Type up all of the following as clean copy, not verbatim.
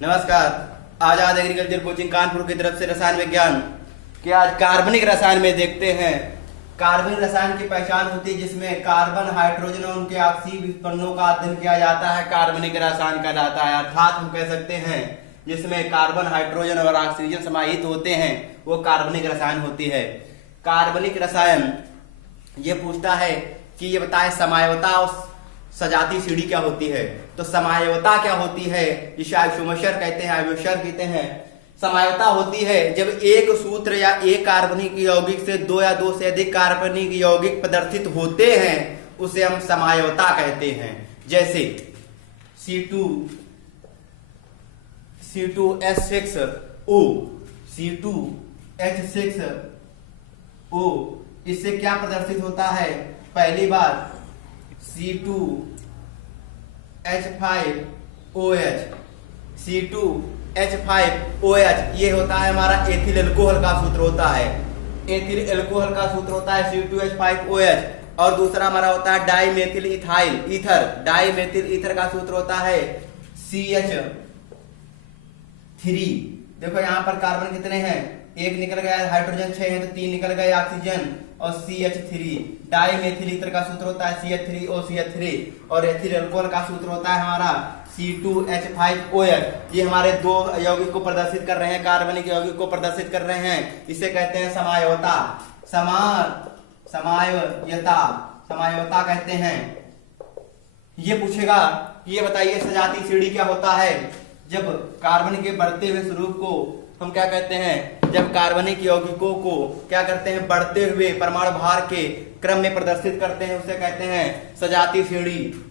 नमस्कार। आजाद agriculture coaching Kanpur की तरफ से रसायन विज्ञान के आज कार्बनिक रसायन में देखते हैं। कार्बनिक रसायन की पहचान होती है जिसमें कार्बन, हाइड्रोजन और उनके ऑक्सीय व्युत्पन्नों का अध्ययन किया जाता है, कार्बनिक रसायन कहलाता है। अर्थात हम कह सकते हैं जिसमें कार्बन, हाइड्रोजन और ऑक्सीजन समाहित होते हैं वो कार्बनिक रसायन होती है। कार्बनिक रसायन ये पूछता है कि ये बताए समायवता और सजाती सीढ़ी क्या होती है। तो समायवता क्या होती है, जिसे आइसोमर कहते हैं, आइसोमर कहते हैं। समायवता होती है जब एक सूत्र या एक कार्बनिक यौगिक से दो या दो से अधिक कार्बनिक यौगिक प्रदर्शित होते हैं, उसे हम समायवता कहते हैं। जैसे C2H6O, C2H6O, इससे क्या प्रदर्शित होता है? पहली बात C2H5OH, C2H5OH ये होता है हमारा एथिल एल्कोहल का सूत्र होता है। एथिल एल्कोहल का सूत्र होता है C2H5OH। और दूसरा हमारा होता है dimethyl ethyl ether. Dimethyl ether का सूत्र होता है CH3। देखो यहाँ पर कार्बन कितने हैं, एक निकल गया, हाइड्रोजन 6 है तो 3 निकल गए ऑक्सीजन, और CH3। डाइमेथिल ईथर का सूत्र होता है CH3OCH3। और एथिल अल्कोहल का सूत्र होता है हमारा C2H5OH। ये हमारे दो यौगिक को प्रदर्शित कर रहे हैं, कार्बनिक यौगिक को प्रदर्शित कर रहे हैं। इसे कहते हैं समायवता। समायवता कहते हैं। ये पूछेगा, ये बताइए सजाती सीढ़ी क्या होता है। जब कार्बन के बढ़ते हुए स्वरूप को हम क्या कहते हैं, जब कार्बनिक यौगिकों को क्या करते हैं, बढ़ते हुए परमाणु भार के क्रम में प्रदर्शित करते हैं, उसे कहते हैं सजाती सीढ़ी।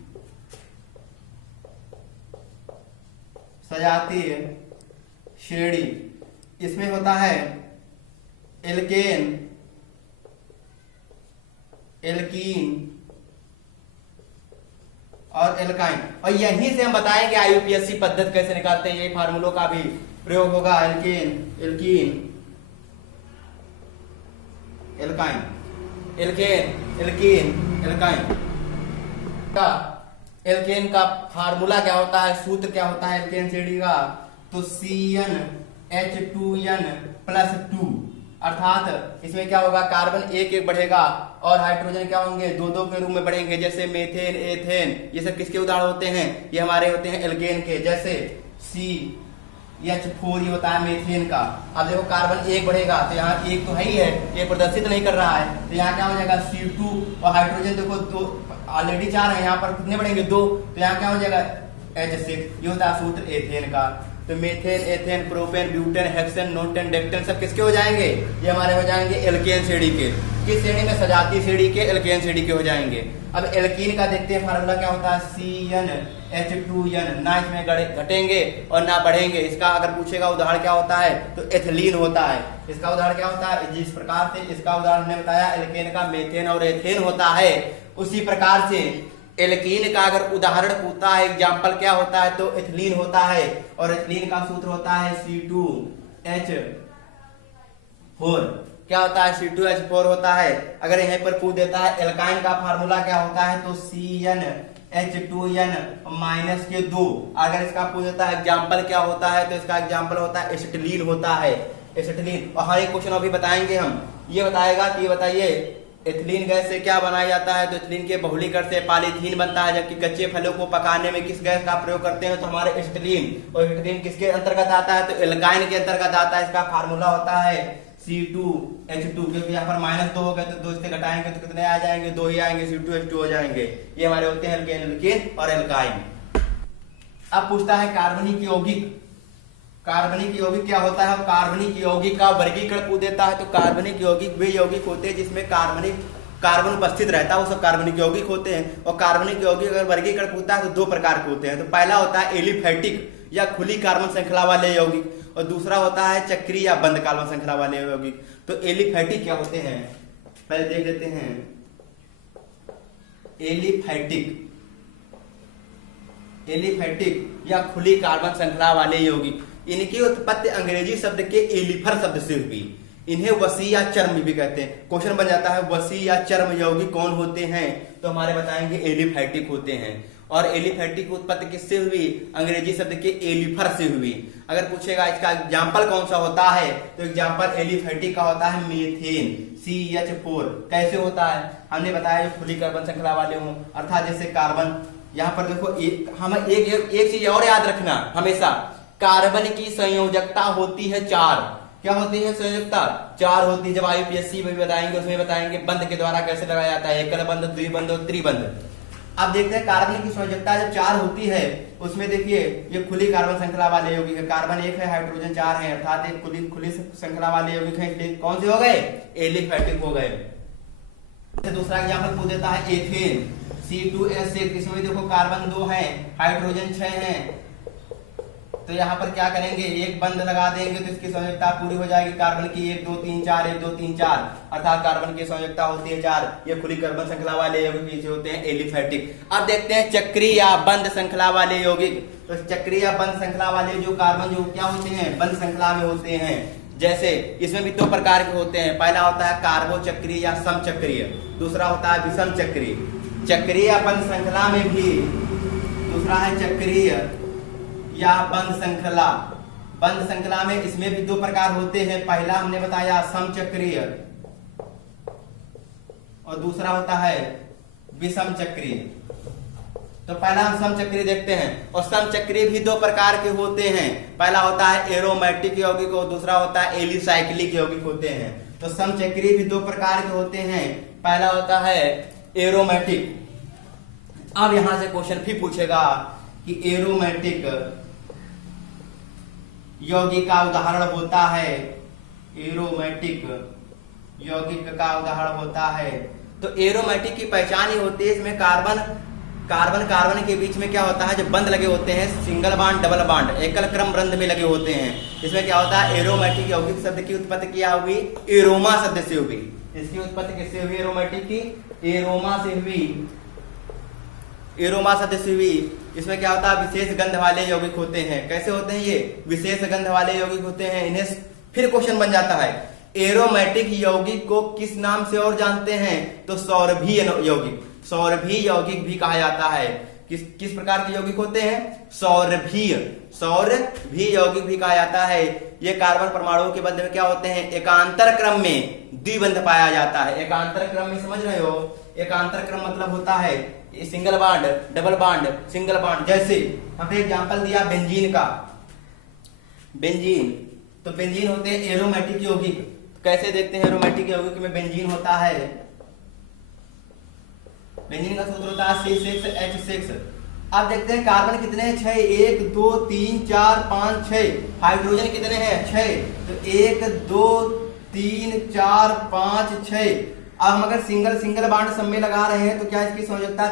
सजाती श्रेणी। इसमें होता है एल्केन, एल्कीन और एल्काइन। और यहीं से हम बताएंगे IUPAC पद्धति कैसे निकालते हैं, ये फार्मूलों का भी प्रयोग होगा। Alkane, alkene, alkyne, alkane, alkene, alkyne. Alkane का फार्मूला क्या होता है, सूत्र क्या होता है एल्केन श्रेणी का? तो CnH2n+2। अर्थात इसमें क्या होगा, कार्बन एक एक बढ़ेगा और हाइड्रोजन क्या होंगे, दो दो के रूप में बढ़ेंगे। जैसे मेथेन, एथेन, ये सब किसके उदाहरण होते हैं, ये हमारे होते हैं एल्केन के। जैसे CH4 ये होता है मेथेन का। अब देखो कार्बन एक बढ़ेगा तो यहाँ एक तो है ही है, ये प्रदर्शित नहीं कर रहा है, तो यहाँ क्या हो जाएगा C2। और हाइड्रोजन देखो दो ऑलरेडी 4 है, यहाँ पर कितने बढ़ेंगे, 2, तो यहाँ क्या हो जाएगा H6। ये होता है सूत्र एथेन का। तो methane, ethane, propane, butane, hexane, नोटेन, डेक्टेन सब किसके हो जाएंगे, ये हमारे हो जाएंगे एल्केन श्रेणी के। किस श्रेणी में, सजाती श्रेणी के, एल्केन श्रेणी के हो जाएंगे। अब एल्कीन का देखते हैं फार्मूला क्या होता है, CnH2n। ना इसमें घटेंगे और ना बढ़ेंगे। इसका अगर पूछेगा उदाहरण क्या होता है, तो एथिलीन होता है। इसका उदाहरण क्या होता है, जिस प्रकार से इसका उदाहरण हमने बताया एल्केन का मेथेन और एथेन होता है, उसी प्रकार से एल्कीन का अगर उदाहरण पूछता है, एग्जाम्पल क्या होता है, तो एथिलीन होता है। और एथिलीन का सूत्र होता है C2H4। क्या होता है, C2H4 होता है। अगर यहीं पर पूछ देता है एल्काइन का फार्मूला क्या होता है, तो CnH2n-2। अगर इसका पूछ देता है एग्जाम्पल क्या होता है, तो इसका एग्जाम्पल होता है एसिटिलीन होता है, एसिटिलीन। और हर एक क्वेश्चन अभी बताएंगे हम। ये बताएगा कि ये बताइए एथिलीन गैस से क्या बनाया जाता है, तो एथिलीन के बहुलीकरण से पॉलीथीन बनता है। जबकि कच्चे फलों को पकाने में किस गैस का प्रयोग करते हैं, तो हमारे एसिटिलीन। और एसिटिलीन किसके अंतर्गत आता है, तो एल्काइन के अंतर्गत आता है। इसका फार्मूला होता है C2H2। क्योंकि यहाँ पर -2 हो गए तो 2 से घटाएंगे तो कितने आ जाएंगे, 2 ही आएंगे, C2H2 हो जाएंगे। ये हमारे होते हैं एल्केन, एल्केन और एल्काइन। अब पूछता है कार्बनिक यौगिक। कार्बनिक यौगिक क्या होता है, कार्बनिक यौगिक का वर्गीकरण पूछ देता है। तो कार्बनिक यौगिक वे यौगिक होते हैं जिसमें कार्बन उपस्थित रहता है, वो सब कार्बनिक यौगिक होते हैं। और कार्बनिक यौगिक अगर वर्गीकरण पूछता है तो 2 प्रकार के होते हैं। तो पहला होता है एलिफैटिक या खुली कार्बन श्रृंखला वाले यौगिक, और दूसरा होता है चक्रीय या बंद कार्बन श्रृंखला वाले यौगिक। तो एलिफैटिक क्या होते हैं, पहले देख लेते हैं। एलिफैटिक या खुली कार्बन श्रृंखला वाले यौगिक, इनकी उत्पत्ति अंग्रेजी शब्द के एलिफर शब्द से हुई। इन्हें वसी या चर्म भी कहते हैं। क्वेश्चन बन जाता है वसी या चर्म यौगिक कौन होते हैं, तो हमारे बताएंगे एलिफैटिक होते हैं। और एलिफैटिक की उत्पत्ति किससे हुई? अंग्रेजी शब्द के एलिफर से हुई। अगर पूछेगा इसका एग्जाम्पल कौन सा होता है, तो एग्जाम्पल एलिफैटिक का होता है मीथेन CH4। कैसे होता है? हमने बताया जो खुली कार्बन श्रृंखला वाले हों, अर्थात जैसे कार्बन, यहाँ पर देखो हमें एक चीज और याद रखना हमेशा, कार्बन की संयोजकता होती है 4। क्या होती है संयोजकता? 4 होती है। जब IUPAC में भी बताएंगे, उसमें बताएंगे बंध के द्वारा कैसे लगाया जाता है, एकल बंध, द्विबंध और त्रिबंध। अब देखते हैं कार्बन की संयोजकता जब 4 होती है, उसमें देखिए ये खुली कार्बन श्रृंखला वाले यौगिक है, कार्बन 1 है, हाइड्रोजन 4 है, अर्थात एक खुली श्रृंखला वाले यौगिक है, इसलिए कौन से हो गए? एलिफैटिक हो गए। दूसरा एग्जाम्पल पूछ देता है एथेन C2H6। इसमें देखो कार्बन 2 है, हाइड्रोजन 6 है, तो यहाँ पर क्या करेंगे, एक बंध लगा देंगे तो इसकी संयोजकता पूरी हो जाएगी। कार्बन की 1 2 3 4 1 2 3 4, अर्थात कार्बन की संयोजकता होती है 4। ये खुली कार्बन श्रृंखला वाले यौगिक होते हैं एलिफैटिक। अब देखते हैं चक्रीय या बंध श्रृंखला वाले यौगिक। तो चक्रीय या बंध श्रृंखला वाले जो कार्बन जो क्या होते हैं, बंध श्रृंखला में होते हैं। जैसे इसमें भी 2 प्रकार के होते हैं, पहला होता है कार्बोचक्रीय या समचक्रीय, दूसरा होता है विषम चक्रीय। चक्रीय या बंध श्रृंखला में भी दूसरा है चक्रीय या बंध श्रृंखला। बंध श्रृंखला में इसमें भी 2 प्रकार होते हैं, पहला हमने बताया समचक्रीय और दूसरा होता है विषम चक्रीय। तो पहला हम समचक्रीय देखते हैं, और समचक्रीय भी 2 प्रकार के होते हैं, पहला होता है एरोमेटिक यौगिक और दूसरा होता है एलिसाइक्लिक यौगिक होते हैं। तो समचक्रीय भी 2 प्रकार के होते हैं, पहला होता है एरोमेटिक। अब यहां से क्वेश्चन फिर पूछेगा कि एरोमेटिक यौगिक का उदाहरण होता है, एरोमेटिक यौगिक का उदाहरण होता है। तो एरोमेटिक की पहचान ही होती है, इसमें कार्बन के बीच में क्या होता है, जब बंध लगे होते हैं, सिंगल बॉन्ड डबल बॉन्ड एकल क्रम बंध में लगे होते हैं, इसमें क्या होता है, एरोमेटिक यौगिक शब्द की उत्पत्ति क्या हुई? एरोमा शब्द से हुई। इसकी उत्पत्ति किससे हुई? एरोमेटिक की एरोमा से हुई, एरोमा शब्द से हुई। इसमें क्या होता है, विशेष गंध वाले यौगिक होते हैं। कैसे होते हैं ये? विशेष गंध वाले यौगिक होते हैं। इन्हें फिर क्वेश्चन बन जाता है, एरोमेटिक यौगिक को किस नाम से और जानते हैं? तो सौरभीय यौगिक, सौरभीय यौगिक भी कहा जाता है। किस प्रकार के यौगिक होते हैं? सौरभीय यौगिक भी कहा जाता है। ये कार्बन परमाणुओं के बंध में क्या होते हैं? एकांतर क्रम में द्विबंध पाया जाता है। एकांतर क्रम में समझ रहे हो? एकांतर क्रम मतलब होता है single bond double bond single bond. जैसे हमने एग्जांपल दिया बेंजीन का, बेंजीन, तो बेंजीन होते हैं एरोमेटिक यौगिक। कैसे देखते हैं एरोमेटिक यौगिक में बेंजीन होता है? बेंजीन का सूत्र होता है C6H6। अब देखते हैं कार्बन कितने हैं? 6, 1 2 3 4 5 6। हाइड्रोजन कितने हैं? 6। तो 1 2 3 4 5 6। अब हम अगर सिंगल बांड सब में लगा रहे हैं तो क्या इसकी संयोजकता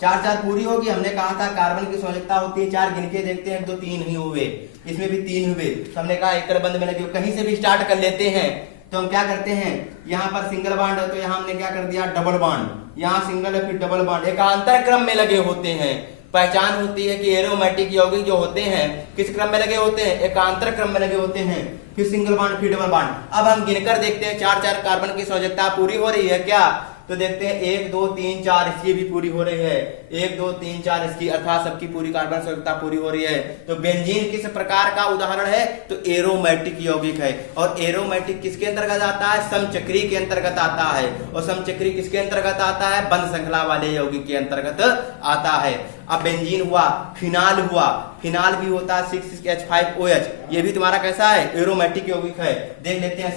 4 पूरी होगी? हमने कहा था कार्बन की संयोजकता होती है 4, गिन के देखते हैं, 2 3 ही हुए, इसमें भी 3 हुए। तो हमने कहा एकल बंध में लगे, कहीं से भी स्टार्ट कर लेते हैं। तो हम क्या करते हैं, यहाँ पर सिंगल बॉन्ड है तो यहाँ हमने क्या कर दिया, डबल बॉन्ड, यहाँ सिंगल है फिर डबल बॉन्ड, एकांतर क्रम में लगे होते हैं। पहचान होती है कि एरोमेटिक यौगिक जो होते हैं किस क्रम में लगे होते हैं? एकांतर क्रम में लगे होते हैं, फिर सिंगल बॉन्ड फिर डबल बॉन्ड। अब हम गिनकर देखते हैं 4 कार्बन की संयोजकता पूरी हो रही है क्या? तो देखते हैं 1 2 3 4 इसकी भी पूरी हो रही है, 1 2 3 4 इसकी, अर्थात सबकी पूरी कार्बन संयोजकता पूरी हो रही है। तो बेंजीन किस प्रकार का उदाहरण है? तो एरोमेटिक यौगिक है। और एरोमेटिक किसके अंतर्गत आता है? समचक्री के अंतर्गत आता है। और समचक्री किसके अंतर्गत आता है? बंध श्रृंखला वाले यौगिक के अंतर्गत आता है। अब बेंजीन हुआ, फिनाल हुआ, फिनाल भी होता है 6H5OH, ये भी तुम्हारा कैसा है? एरोमेटिक यौगिक है। देख लेते हैं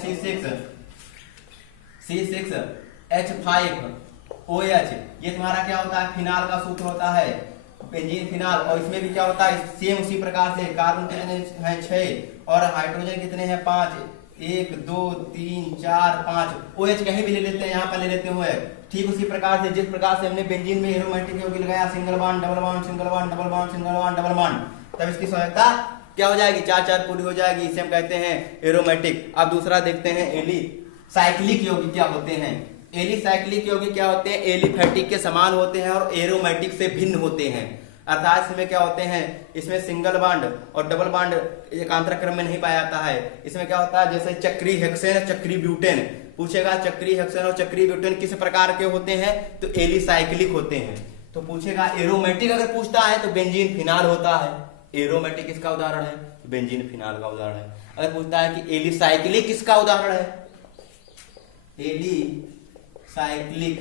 C6H5OH, ये तुम्हारा क्या होता है? फिनाल का सूत्र होता है, बेंजीन फिनाल। और इसमें भी क्या होता है? सेम उसी प्रकार से कार्बन कितने हैं? 6 और हाइड्रोजन कितने हैं? 5, 1 2 3 4 5। OH कहीं भी ले लेते हैं, यहाँ पर ले लेते हुए, ठीक उसी प्रकार से जिस प्रकार से हमने बेंजीन में एरोमेटिक यौगिक लगाया, single bond double bond single bond double bond single bond double bond, तब इसकी संयोजकता क्या हो जाएगी? 4 पूरी हो जाएगी, इसे हम कहते हैं एरोमेटिक। अब दूसरा देखते हैं एलिसाइक्लिक यौगिक क्या होते हैं। एलिसाइक्लिक यौगिक क्या होते हैं? एलिफैटिक के समान होते हैं और एरोमेटिक से भिन्न होते हैं। अर्थात इसमें क्या होते हैं? इसमें सिंगल बॉन्ड और डबल बॉन्ड एकांतर क्रम में नहीं पाया जाता है। इसमें क्या होता है? जैसे चक्री हेक्सेन, चक्री ब्यूटेन पूछेगा, चक्री हेक्सेन और चक्री ब्यूटेन किस प्रकार के होते हैं? तो एलिसाइक्लिक होते हैं। तो पूछेगा एरोमेटिक अगर पूछता है तो बेंजीन फिनाल होता है। एरोमेटिक किसका उदाहरण है? बेंजीन फिनाल का उदाहरण है। अगर पूछता है कि एलिसाइक्लिक किसका उदाहरण है? एलिसाइक्लिक,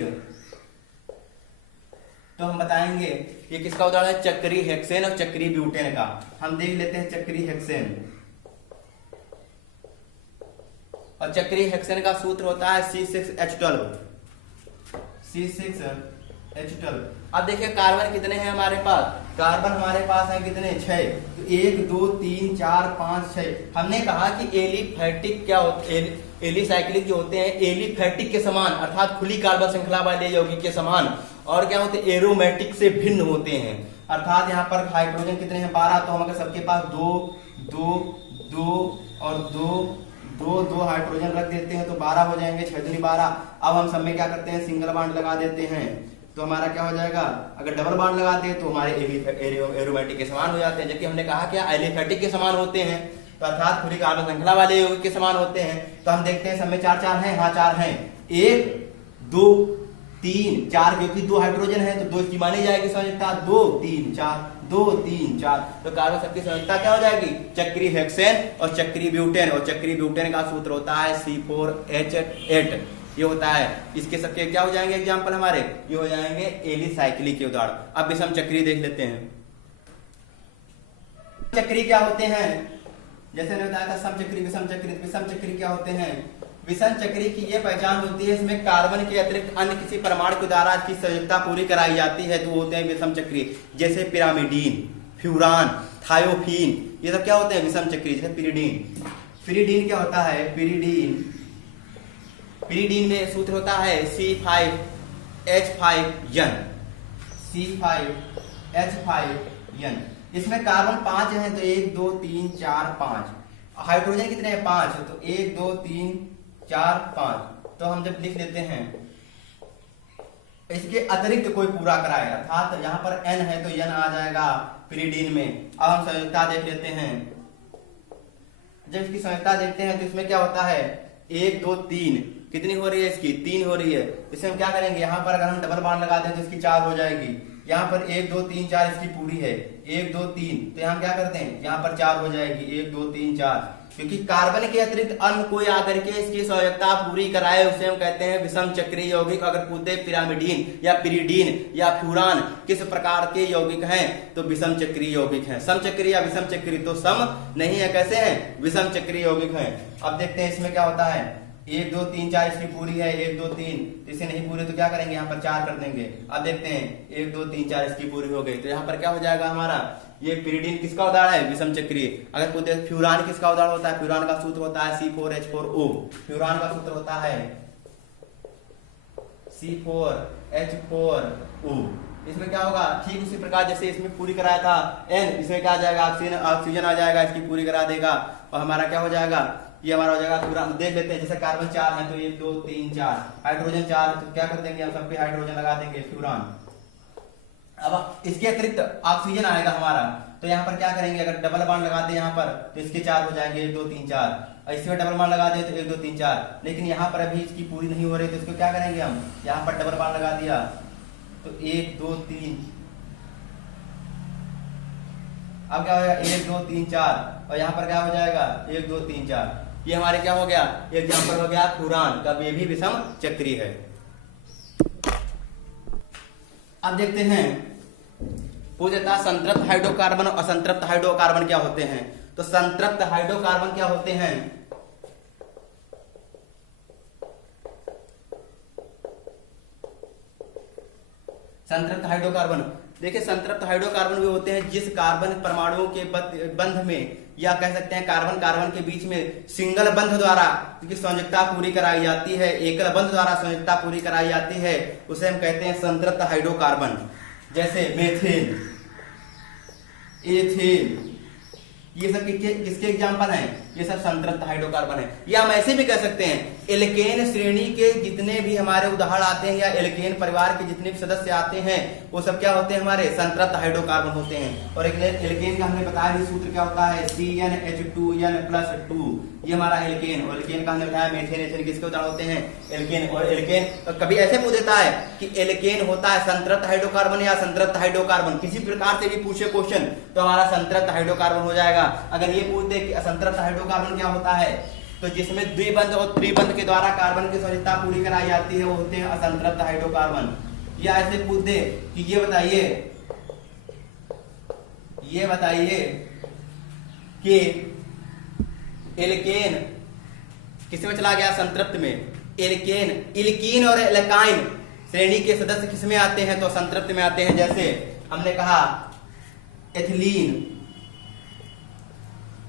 तो हम बताएंगे ये किसका उदाहरण है? चक्रीय हेक्सेन और चक्रीय ब्यूटेन का। हम देख लेते हैं चक्रीय हेक्सेन। और चक्रीय हेक्सेन का सूत्र होता है C6H12। C6H12। अब देखिए कार्बन कितने हैं हमारे पास? कार्बन हमारे पास है कितने? 6। तो 1 2 3 4 5 6। हमने कहा कि एलिफैटिक क्या होते हैं? एलिसाइक्लिक जो होते हैं एलिफैटिक के समान अर्थात खुली कार्बन श्रृंखला वाले यौगिक के समान, और क्या होते हैं? एरोमेटिक से भिन्न होते हैं। अर्थात यहाँ पर हाइड्रोजन कितने हैं? 12। तो हम अगर सबके पास 2 2 2 और 2 हाइड्रोजन रख देते हैं तो 12 हो जाएंगे, 6 दूनी 12। अब हम सब में क्या करते हैं? सिंगल बॉन्ड लगा देते हैं, तो हमारा क्या हो जाएगा? अगर डबल बॉन्ड लगाते हैं तो हमारे एरोमेटिक के समान हो जाते हैं। जबकि हमने कहा क्या एलिफैटिक के समान होते हैं, तो अर्थात खुली कार्बन श्रृंखला वाले यौगिक के समान होते हैं। तो हम देखते हैं सब में 4 4 हैं। हाँ 4 हैं। 1 2 3 4, क्योंकि 2 हाइड्रोजन है तो 2 इसकी मानी जाएगी संयोजकता। 2 3 4 2 3 4, तो कार्बन सबकी संयोजकता क्या हो जाएगी? चक्रीय हेक्सेन और चक्रीय ब्यूटेन। और चक्रीय ब्यूटेन का सूत्र होता है C4H8। ये होता है। इसके सबके क्या हो जाएंगे एग्जाम्पल हमारे? ये हो जाएंगे एलिसाइक्लिक के उदाहरण। अब विषम चक्रीय देख लेते हैं। चक्रीय क्या होते हैं? जैसे मैंने बताया था समचक्रीय विषम चक्रीय। विषम चक्रीय क्या होते हैं? विषम चक्रीय की ये पहचान होती है इसमें कार्बन के अतिरिक्त अन्य किसी परमाणु के द्वारा इसकी संयोजकता पूरी कराई जाती है, तो होते हैं विषम चक्रीय। जैसे पिरामिडीन, फ्यूरान, थायोफीन, ये सब क्या होते हैं? विषम चक्रीय। जैसे पिरिडीन। पिरिडीन क्या होता है? पिरिडीन में सूत्र होता है C5H5N। C5H5N। इसमें कार्बन 5 है, तो 1 2 3 4 5। हाइड्रोजन कितने हैं? 5। तो 1 2 3 4 5। तो हम जब लिख लेते हैं इसके अतिरिक्त कोई पूरा कराए, अर्थात यहाँ पर N है तो N आ जाएगा पिरिडीन में। अब हम संयोजकता देख लेते हैं। जब इसकी संयोजकता देखते हैं तो इसमें क्या होता है? 1 2 3। कितनी हो रही है इसकी? 3 हो रही है। इसे हम क्या करेंगे? यहाँ पर अगर हम डबल बॉन्ड लगा दें तो इसकी 4 हो जाएगी। यहाँ पर 1 2 3 4 इसकी पूरी है। 1 2 3, तो यहाँ क्या करते हैं? यहाँ पर 4 हो जाएगी। 1 2 3 4। क्योंकि कार्बन के अतिरिक्त अन्य कोई आकर के इसकी संयोजकता पूरी कराए उसे हम कहते हैं विषम चक्रीय यौगिक। अगर पूछते पिरामिडीन या पिरिडीन या फ्यूरान किस प्रकार के यौगिक हैं, तो विषम चक्रीय यौगिक हैं। समचक्रीय या विषम चक्रीय तो सम नहीं है, कैसे हैं? विषम चक्रीय यौगिक हैं। अब देखते हैं इसमें क्या होता है। 1 2 3 4 इसकी पूरी है। 1 2 3, इसे नहीं पूरी तो क्या करेंगे? यहाँ पर 4 कर देंगे। अब देखते हैं 1 2 3 4 इसकी पूरी हो गई, तो यहाँ पर क्या हो जाएगा हमारा? ये पिरिडीन किसका उदाहरण है? विषम चक्रीय। अगर पूछते फ्यूरान किसका उदाहरण होता है? फ्यूरान का सूत्र होता है C4H4O। फ्यूरान का सूत्र होता है C4H4O। इसमें क्या होगा? ठीक उसी प्रकार जैसे इसमें पूरी कराया था N, इसमें क्या आ जाएगा? ऑक्सीजन आ जाएगा, इसकी पूरी करा देगा और हमारा क्या हो जाएगा? ये हमारा हो जाएगा पूरा। देख लेते हैं जैसे कार्बन 4 है तो 1 2 3 4, हाइड्रोजन 4 है तो क्या कर देंगे? हम सब पे हाइड्रोजन लगा देंगे फ्यूरान। अब इसके अतिरिक्त ऑक्सीजन आएगा हमारा, तो यहाँ पर क्या करेंगे? अगर डबल बॉन्ड लगा दे यहाँ पर तो इसके 4 हो जाएंगे। 1 2 3 4। और इसमें डबल बॉन्ड लगा दे तो 1 2 3 4। लेकिन यहाँ पर अभी इसकी पूरी नहीं हो रही, तो इसको क्या करेंगे? हम यहाँ पर डबल बॉन्ड लगा दिया तो 1 2 3। अब क्या होगा? 1 2 3 4। और यहाँ पर क्या हो जाएगा? 1 2 3 4। ये हमारे क्या हो गया? एग्जाम्पल हो गया फ्यूरान का, ये भी विषम चक्रीय है। अब देखते हैं पूछता संतृप्त हाइड्रोकार्बन और असंतृप्त हाइड्रोकार्बन क्या होते हैं। तो संतृप्त हाइड्रोकार्बन क्या होते हैं? संतृप्त हाइड्रोकार्बन, देखिए संतृप्त हाइड्रोकार्बन वे होते हैं जिस कार्बन परमाणुओं के बंध में, या कह सकते हैं कार्बन कार्बन के बीच में सिंगल बंध द्वारा की संयोजकता पूरी कराई जाती है, एकल बंध द्वारा संयोजकता पूरी कराई जाती है, उसे हम कहते हैं संतृप्त हाइड्रोकार्बन। जैसे मेथेन, एथेन, ये सब किसके एग्जाम्पल हैं? ये सब संतृप्त हाइड्रोकार्बन है। या हम ऐसे भी कह सकते हैं एल्केन श्रेणी के जितने भी हमारे उदाहरण आते हैं या एल्केन परिवार के जितने भी सदस्य आते हैं वो सब क्या होते हैं, हमारे संतृप्त हाइड्रोकार्बन होते हैं। और एल्केन का हमने बताया भी सूत्र क्या होता है, CnH2n+2, ये हमारा एल्केन। और एल्केन का हमने बताया मेथेन, एथेन किसके उदाहरण होते हैं, एल्केन। और एल्केन तो कभी ऐसे पूछ देता है कि एल्केन होता है संतृप्त हाइड्रोकार्बन या संतृप्त हाइड्रोकार्बन, किसी प्रकार से भी पूछे क्वेश्चन तो हमारा संतृप्त हाइड्रोकार्बन हो जाएगा। अगर ये पूछ दे कि असंतृप्त हाइड्रोकार्बन क्या होता है, तो जिसमें द्विबंध और त्रिबंध के द्वारा कार्बन की संरचना पूरी कराई जाती है वो होते हैं असंतृप्त हाइड्रोकार्बन। या ऐसे पूछ दे कि ये बताइए कि एल्केन किसमें चला गया, संतृप्त में। एल्केन, इल्कीन और एल्काइन श्रेणी के सदस्य किसमें आते हैं, तो संतृप्त में आते हैं। जैसे हमने कहा एथिलीन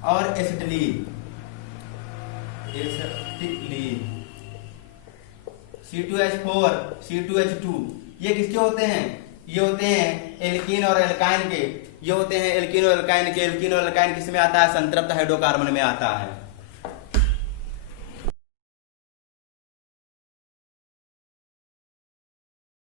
और एसिटिलीन, C2H4, C2H2, ये किसके होते हैं, ये होते हैं एल्कीन और एल्काइन के। ये होते हैं एल्कीन और एल्काइन के। एल्कीन और एल्काइन किसमें आता है, संतृप्त हाइड्रोकार्बन में आता है।